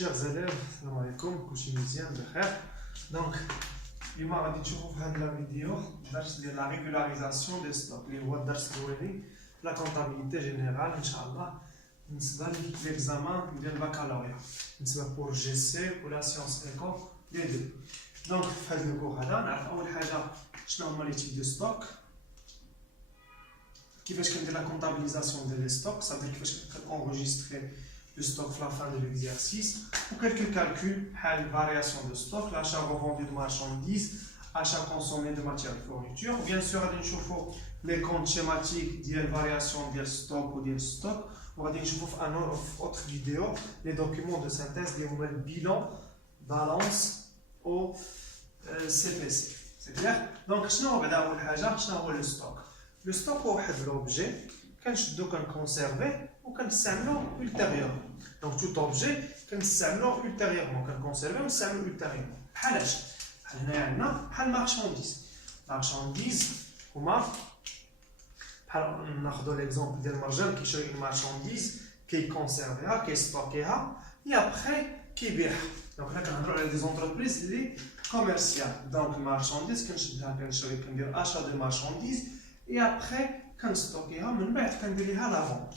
Chers élèves, salam alaikum, كلشي مزيان بخير. Donc, اليوم غادي تشوفوا في هذه لا فيديو درس ديال لا ريغولاريزاسيون دي ستوك اللي هو الدرس الاولاني لا كونطابيليتي جينيرال ان شاء الله بالنسبه للإكزامان ديال البكالوريا بالنسبه بور جي سي ولا سيونس ايكو لي دو. دونك في هذا الكور هذا نعرف اول حاجه شنو هما لي تيب دو ستوك، كيفاش كندير لا كونطابيليزاسيون ديال لي ستوك، صافي كيفاش كنونجستري le stock à la fin de l'exercice, ou quelques calculs, la variation de stock, l'achat revendu de marchandises, achat consommé de matières de fourniture, ou bien sûr, on les comptes schématiques de variation de stock ou de stock, on va voir une autre vidéo, les documents de synthèse, le bilan, balance au CPC. C'est clair? Donc, on va voir le stock. Le stock est l'objet, quand je dois conserver, ou quand c'est ultérieurement. Donc tout objet quand c'est ultérieurement, quand conservé ou c'est ultérieurement. حالاش هنا عندنا بحال marchandise هما بحال ناخذوا ليكزامبل ديال المرجل كيشري marchandise كيكونسيرفيها كيستوكيها et après كيبيعها. دونك هنا كنهضروا على دي زونتربريز اللي كوميرسيال. دونك marchandise كنشدها كنشري كندير achat de marchandise et après كنستوكيها من بعد كندير ليها لا فونت.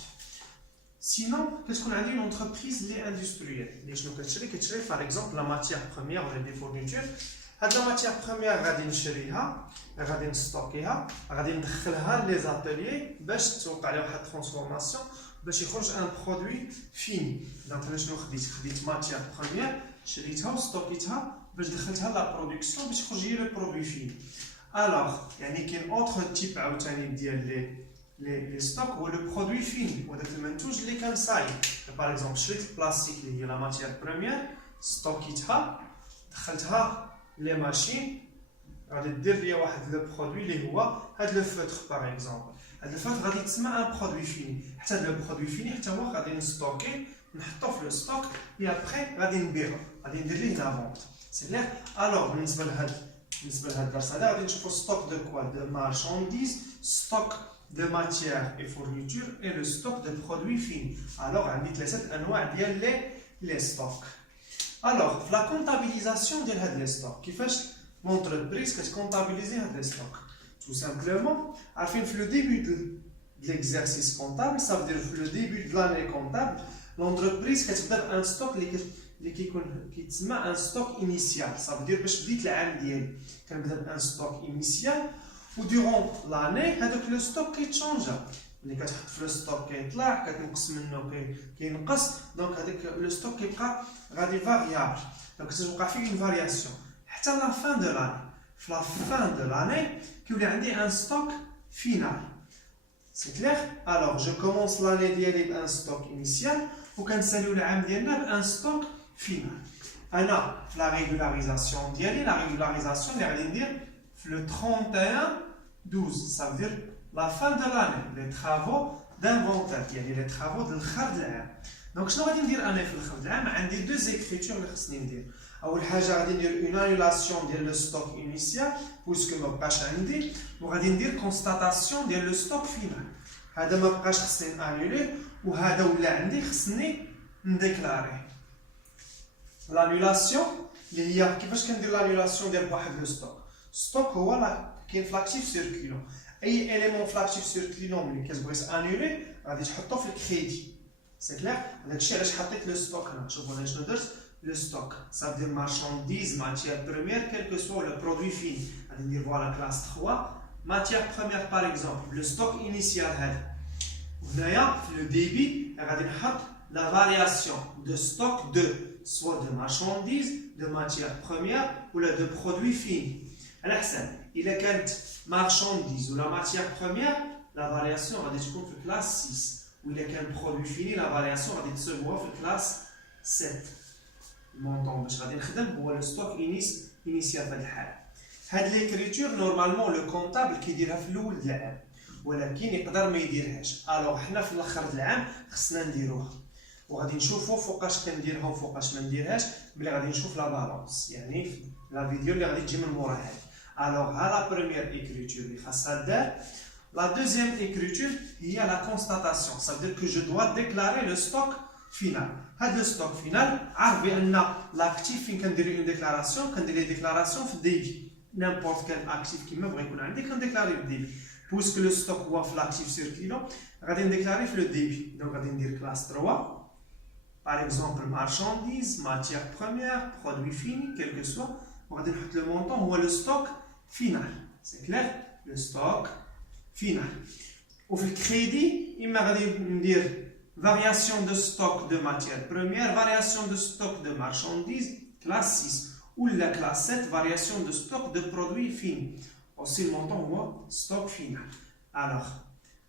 Sinon, qu'est-ce qu'on a dit une entreprise industrielle? Par exemple, la matière première ou des fournitures. La matière première, on va stocker, on va mettre les ateliers, on va faire une transformation, on va faire un produit fini. Donc, on va faire une matière première, on va stocker, on va faire la production, on va faire le produit fini. Alors, il y a un autre type de les stocks ou le produit fini ou les par exemple le plastique qui est la matière première stockitها دخلتها les machines غادي دير لي واحد le produit اللي هو هذا le feutre par exemple. هذا الفeutre غادي تسمى un produit fini. حتى هذا le produit fini حتى هو غادي نستوكي نحطو في le stock et après غادي نبيعو غادي ندير ليه la vente. C'est clair? Alors بالنسبه لهذا الدرس هذا غادي نشوفو stock de quoi? De marchandises, stock de matières et fournitures et le stock de produits finis. Alors, on dit les stocks. Alors, la comptabilisation de les stocks. Qui fait l'entreprise qui comptabilise les stocks? Tout simplement, le début de l'exercice comptable, ça veut dire le début de l'année comptable, l'entreprise qui a un stock qui est un stock initial. Ça veut dire que un stock initial. Ou durant l'année, le stock change. Le stock donc le stock est variable. Donc ça fait une variation. À la fin de l'année, il y a un stock final. C'est clair? Alors je commence l'année avec un stock initial ou quand c'est un stock final. Alors la régularisation, le 31/12, ça veut dire la fin de l'année, les travaux d'inventaire, les travaux de l'année. Donc, je vais dire qu'il y a deux écritures. Une annulation de stock initial, puisque je vais dire constatation de stock final. Je vais annuler ou je vais déclarer. L'annulation, كيفاش كندير l'annulation ديال واحد لو ستوك؟ ستوك هو كاين فلاكتيف سيركيلون. اي اليمون فلاكتيف سيركيلون ملي كتبغي انولي غادي تحطو في الكريدي. سي كلير؟ هادشي علاش حطيت لو ستوك هنا. شوفوا انا شنو درت؟ لو ستوك ça veut dire marchandise, matière première, quel que soit le produit fini. غادي ندير فوالا كلاس 3 matière première par exemple, le stock initial هذا. وهنايا في لو ديبي غادي نحط la variation de stock de soit de marchandises, de matières premières ou de produits finis. Alors, il y a une marchandise ou la matière première, la variation va être de classe 6. Ou il y a un produit fini, la variation va être de classe 7. Montant, je vais dire le stock initial. Cette l'écriture, normalement, le comptable qui dira flou de l'âme. ولكن يقدر ما يديرهاش. Alors, حنا في الآخر د العام خصنا نديروها. وغادي نشوفوا فوقاش كنديرها وفوقاش ما نديرهاش ملي غادي نشوف لا بالانس يعني في لا فيديو اللي غادي تجي من مورا هذه. Alors ها لا بروميير écriture اللي خاصها دار. La deuxième écriture هي la constatation. Ça veut dire que je dois déclarer le stock فينال. هذا لو ستوك فينال عارف بان لاكتيف فين كندير اون ديكلاراسيون كندير لي ديكلاراسيون في الديبي نيمبورت كان اكتيف كيما بغا يكون عندي كنديكلاري في الديبي بويسكو لو ستوك هو في لاكتيف سير كيلو غادي نديكلاري في لو ديبي دونك غادي ندير كلاس 3 par exemple marchandise, matière première, produit fini, quel que soit, on va dire le montant ou le stock final. C'est clair? Le stock final. Au crédit, il m'a dire variation de stock de matière première, variation de stock de marchandises, classe 6. Ou la classe 7, variation de stock de produits finis. Aussi le montant ou stock final. Alors,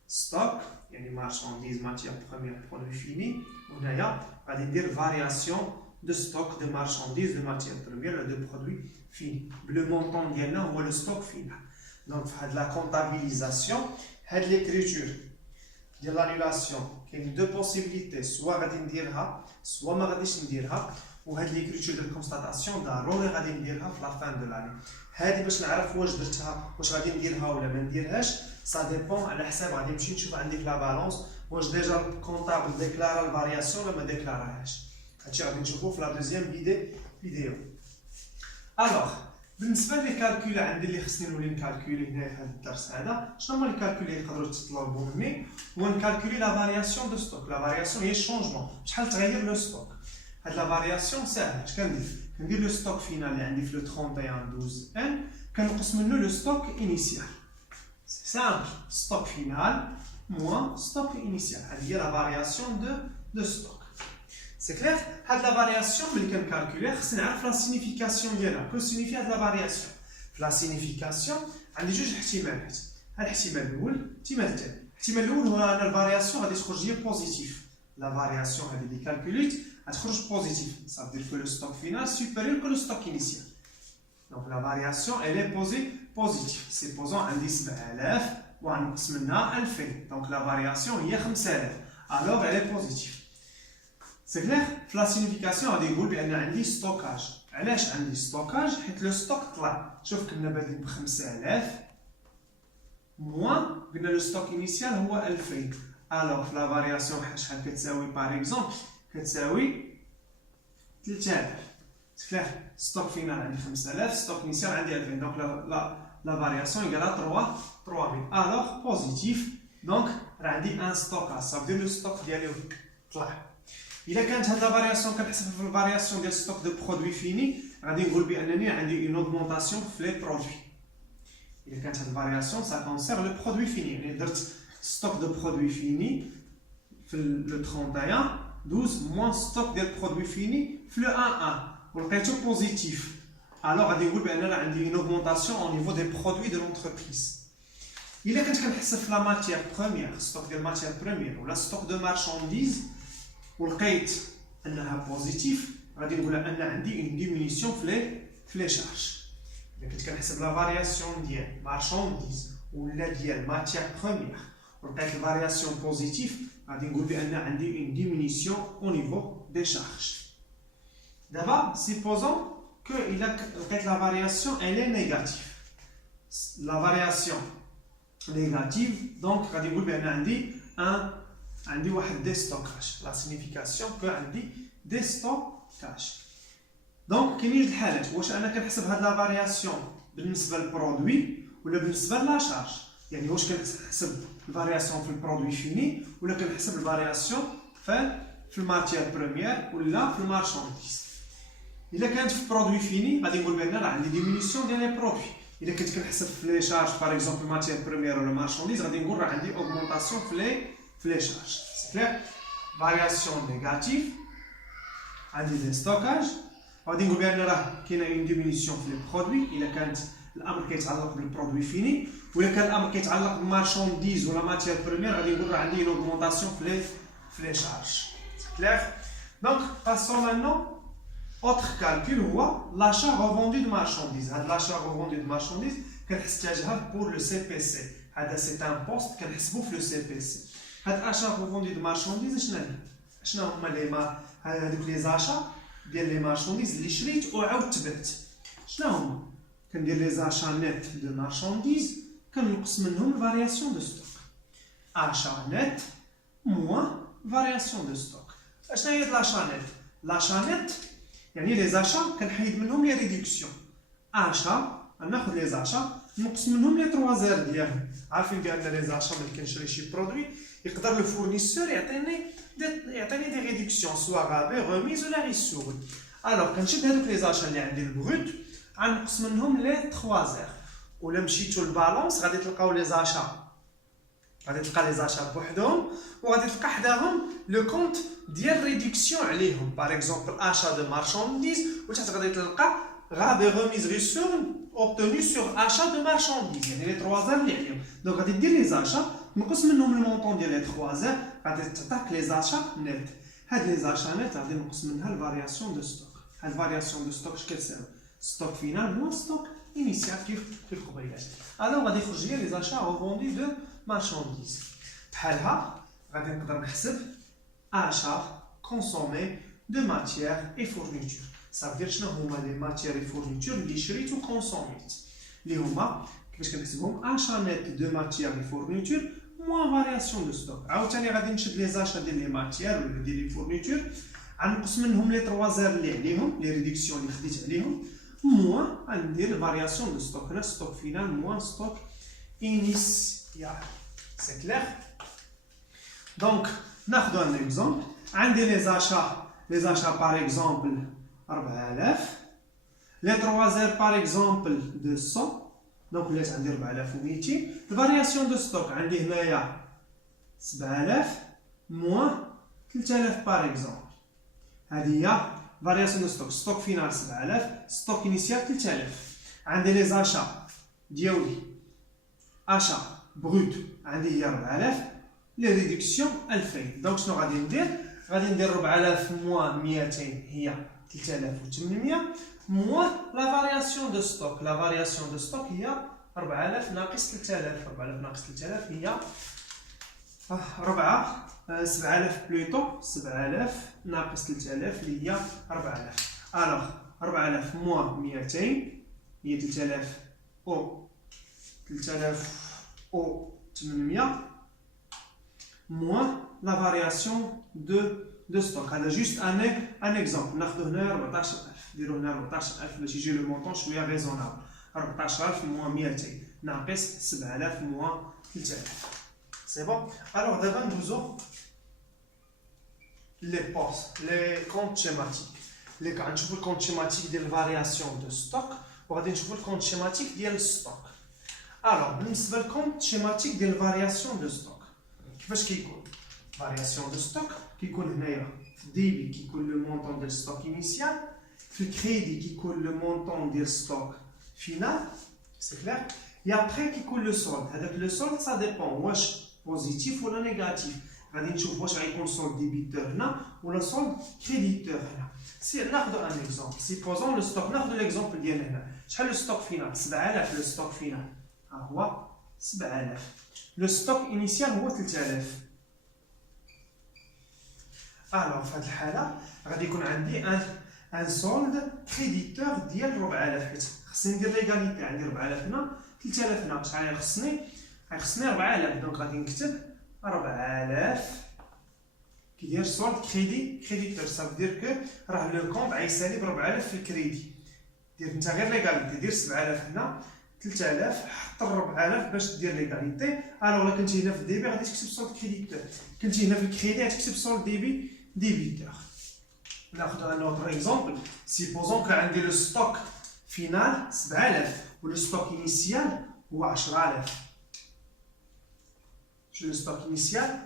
stock, il y a les marchandises, matière première, produits finis. On a dire variation de stock de marchandises, de matières premières et de produits finis. Le montant ou le stock final. Donc, la comptabilisation, l'écriture de l'annulation. Il y a deux possibilités. Soit on va dire soit on va dire ou l'écriture de constatation ضروري غادي نديرها في la fin de l'année. هذه باش نعرف واش درتها واش غادي نديرها ولا ما نديرهاش ça dépend على حساب غادي نمشي نشوف عندك لا بالانس واش ديجا الكونطابل ديكلارا الفارياسيون ولا ما ديكلاراهاش. هادشي غادي نشوفوه في لا دوزيام فيديو. الوغ بالنسبه لي كالكول عندي اللي خصني نولي نكالكولي هنا في هذا الدرس هذا شنو هما لي كالكول اللي يقدروا تطلبوا مني هو نكالكولي لا فارياسيون دو ستوك. لا فارياسيون هي الشونجمون شحال تغير لو ستوك. هاد لا فارياسيون ساهله اش كندير لو ستوك فينال اللي عندي في لو 31 12 ان كنقص منه لو ستوك انيسيال. سي سامبل ستوك فينال موان ستوك انيسيال هذه هي لا فارياسيون دو ستوك. سي كلير. هاد لا فارياسيون ملي كنكالكولي خصني نعرف لا سينيفيكاسيون ديالها. كو سينيفي هاد لا فارياسيون في لا سينيفيكاسيون عندي جوج احتمالات. هاد الاحتمال الاول الاحتمال الثاني. الاحتمال الاول هو ان الفارياسيون غادي تخرج لي بوزيتيف. لا فارياسيون هذه اللي كالكوليت غتخرج بوزيتيف. Ça veut dire que le stock final est supérieur que le stock initial. Donc la variation elle est posée positive. Supposons عندي 7000 وغنقص منها 2000. Donc la variation هي 5000. Alors elle est positive. C'est clair. في la signification غادي نقول بان عندي ستوكاج. علاش عندي ستوكاج؟ حيت لو ستوك طلع. شوف كنا بادئين ب 5000 موان قلنا لو ستوك انيسيال هو 2000. Alors في la variation شحال كتساوي par exemple كتساوي 3000. كلير. ستوك فينال عندي 5000 ستوك انيسيال عندي 2000 دونك لا فارياسيون ايكال 3000. الوغ بوزيتيف دونك راه عندي ان ستوكاج صافي لو ستوك ديالي طلع. الا كانت هاد لا فارياسيون كنحسب في الفارياسيون ديال ستوك دو برودوي فيني غادي نقول بانني عندي اون اوغمونطاسيون في لي برودوي. الا كانت هاد الفارياسيون سا كونسير لو برودوي فيني يعني درت ستوك دو برودوي فيني في لو 31 12 moins stock ديال برودوي فيني في لو 1 ولقيتو بوزيتيف. الوغ غادي نقول بان انا عندي اون اوغمونطاسيون او نيفو دي برودوي دو لونتربريز. الا كنت كنحسب في لا ماتيير بروميير ستوك ديال ماتيير بروميير ولا ستوك دو مارشانديز ولقيت انها بوزيتيف غادي نقول ان عندي اون ديمينيسيون في لي شارج. الا كنت كنحسب لا فارياسيون ديال مارشانديز ولا ديال ماتيير بروميير ولقيت الفارياسيون بوزيتيف غادي نقول بان عندي اون ديمينيسيون او نيفو دي شارج. دابا سيبوزون كو الا لقيت لا فارياسيون elle est négative. لا فارياسيون نيجاتيف دونك غادي نقول بان عندي واحد دي ستوكاج. لا سينيفيكاسيون كو عندي دي ستوكاج. دونك كاينين جوج الحالات واش انا كنحسب هاد لا فارياسيون بالنسبه للبرودوي ولا بالنسبه لا شارج. يعني واش كنحسب الفارياسيون في البرودوي فيني ولا كنحسب الفارياسيون في الماتيير بروميير ولا في المارشانديز. الا كانت في برودوي فيني غادي نقول بان راه عندي ديمينيسيون ديال لي برودوي. الا كنت كنحسب في لي شارج باغ اكزومبل ماتيير بروميير ولا مارشانديز غادي نقول راه عندي اوغمونطاسيون في لي شارج. سي كلير. فارياسيون نيجاتيف عندي دي ستوكاج غادي نقول بان راه كاينه اون ديمينيسيون في لي برودوي الا كانت الامر كيتعلق بالبرودوي فيني ولا كان الامر كيتعلق بالمارشانديز ولا ماتيير بروميير غادي نقول راه عندي اون اوغمونطاسيون في لي شارج. سي كلير. دونك باسون مانون autre calcul هو l'achat revendu de marchandises. هاد l'achat revendu de marchandises كنحتاجها pour le CPC. هذا c'est un poste كنحسبو في le CPC. هاد achat revendu de marchandises شنو هما هادوك لي زاشا ديال لي مارشانديز اللي شريت وعاود تبعت. شنو هما؟ كندير لي زاشا نيت دو مارشانديز كنقص منهم فارياسيون دو ستوك. achat net moins variation de stock. اشنا هي l'achat net l'achat net يعني لي زاشا كنحيد منهم لي ريدكسيون اشا ناخذ لي زاشا نقص منهم لي 3 زير ديالهم عارفين بان لي زاشا ملي كنشري شي برودوي يقدر لو فورنيسور يعطيني دي ريدكسيون سوا غابي غوميز ولا ريسور الوغ كنشد هذوك لي زاشا اللي عندي البروت غنقص منهم لي 3 زير ولا مشيتو للبالونس غادي تلقاو لي زاشا غادي تلقى لي زاشا بوحدهم وغادي تلقى حداهم لو كونت ديال ريدكسيون عليهم باغ اكزومبل اشا دو مارشانديز وتحت غادي تلقى غابي غوميز ريسور obtenu sur achat de marchandises يعني لي 3 زير اللي عليهم دونك غادي دير لي زاشا نقص منهم المونطون ديال لي 3 زير غادي تعطيك لي زاشا نيت هاد لي زاشا نيت غادي نقص منها الفارياسيون دو ستوك هاد الفارياسيون دو ستوك اش كتساوي ستوك فينال مو ستوك initial كيف قبيلات الوغ غادي يخرج لي زاشا ريفوندي دو مارشانديز بحالها غادي نقدر نحسب achat consommé de matière et fourniture ça veut dire شنو هما لي ماتيير اي فورنيتور اللي شريت و كونسوميت اللي هما كيفاش كنحسبهم achat net de matière et fourniture moins variation de stock عاوتاني غادي نشد لي زاشا ديال لي ماتيير ولا ديال لي فورنيتور غنقص منهم لي 3 زير اللي عليهم لي ريدكسيون اللي خديت عليهم موان غندير فارياسيون دو ستوك هنا ستوك فينال موان ستوك initial سي كلير دونك ناخذ ان اكزومبل عندي لي زاشا باغ اكزومبل 4000 لي 3 زير باغ اكزومبل 200 دونك ولات عندي 4200 الفارياسيون دو ستوك عندي هنايا 7000 موان 3000 باغ اكزومبل هذه هي فارياسيون دو ستوك ستوك فينال 7000 ستوك انيسيال 3000 عندي لي زاشا ديالي اشا بروت عندي هي 4000 لي ريدكسيون 2000 دونك شنو غادي ندير 4000 موان 200 هي 3800 موان لا فارياسيون دو ستوك لا فارياسيون دو ستوك هي 4000 ناقص 3000 4000 ناقص 3000 هي 7000 بلوتو 7000 ناقص 3000 اللي هي 4000 الوغ 4000 موان 200 هي 3000 او 800 moins la variation de stock. هذا juste un exemple. ناخذ هنا 14000 نديرو هنا 14000 باش يجي لو مونطون شويه ريزونابل 14000 موان 200 ناقص 7000 موان 3000 سي بون الوغ دابا ندوزو لي بوست لي كونت شيماتيك اللي غنشوفو الكونت شيماتيك ديال الفارياسيون دو ستوك وغادي نشوفو الكونت شيماتيك ديال الستوك الوغ بالنسبه للكونت شيماتيك ديال الفارياسيون دو ستوك كيفاش كيكون فارياسيون دو ستوك كيكون هنايا في الديبي كيكون لو مونطون ديال ستوك انيسيال في الكريدي كيكون لو مونطون ديال ستوك فينال سي كلير et après كيكون لو سولد هذاك لو سولد سا ديبون واش بوزيتيف ولا نيجاتيف غادي نشوف واش غيكون سولد ديبيتور هنا ولا سولد كريديتور هنا سي ناخذ ان اكزومبل سيبوزون لو ستوك ناخذ ليكزومبل ديال هنا شحال لو ستوك فينال 7000 لو ستوك فينال ها هو 7000 لو ستوك انيسيال هو 3000 الوغ في هذه الحاله غادي يكون عندي ان سولد كريديتور ديال 4000 حيت خصني ندير ليغاليتي عندي 4000 هنا 3000 هنا شحال خصني 4000 دونك غادي نكتب 4000 كيدير سولد كريديتور صافي دير كو راه لو كونط غيسالي ب 4000 في الكريدي دير انت غير ليغاليتي دير 7000 هنا 3000 حط 4000 باش دير ليغاليتي الوغ الا كنتي هنا في الديبي غادي تكتب سولد كريديتور كنتي هنا في الكريدي غتكتب سولد ديبيتور ناخذ ان اوتر اكزومبل سيبوزون كو عندي لو ستوك فينال 7000 ولو ستوك انيسيال هو 10000 لو ستوك انيسيال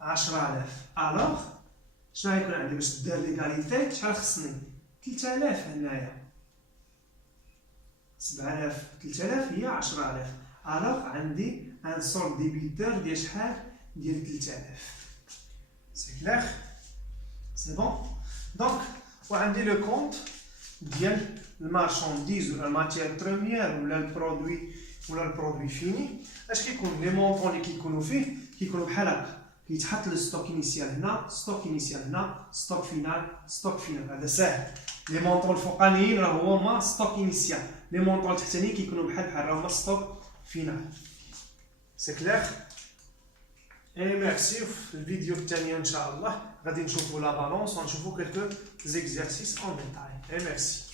10000 الوغ شنو غيكون عندي باش دير ليغاليتي شحال خصني 3000 هنايا 7000 3000 هي 10000 الوغ عندي ان سولد ديبيتور ديال شحال ديال 3000 سي كلير سي بون دونك وعندي لو كونت ديال المارشانديز ولا الماتيير بروميير ولا البرودوي فيني اش كيكون لي مونطون اللي كيكونوا فيه كيكونوا بحال هكا كيتحط لو ستوك انيسيال هنا ستوك انيسيال هنا ستوك فينال هذا ساهل لي مونطون الفوقانيين راه هما ستوك انيسيال لي مونطون التحتانيين كيكونوا بحال راه هما ستوك فينال سي كلير Et merci. Le vidéo الثانية إن شاء الله غادي نشوفوا la balance ونشوفوا quelques exercices en détail. Et merci.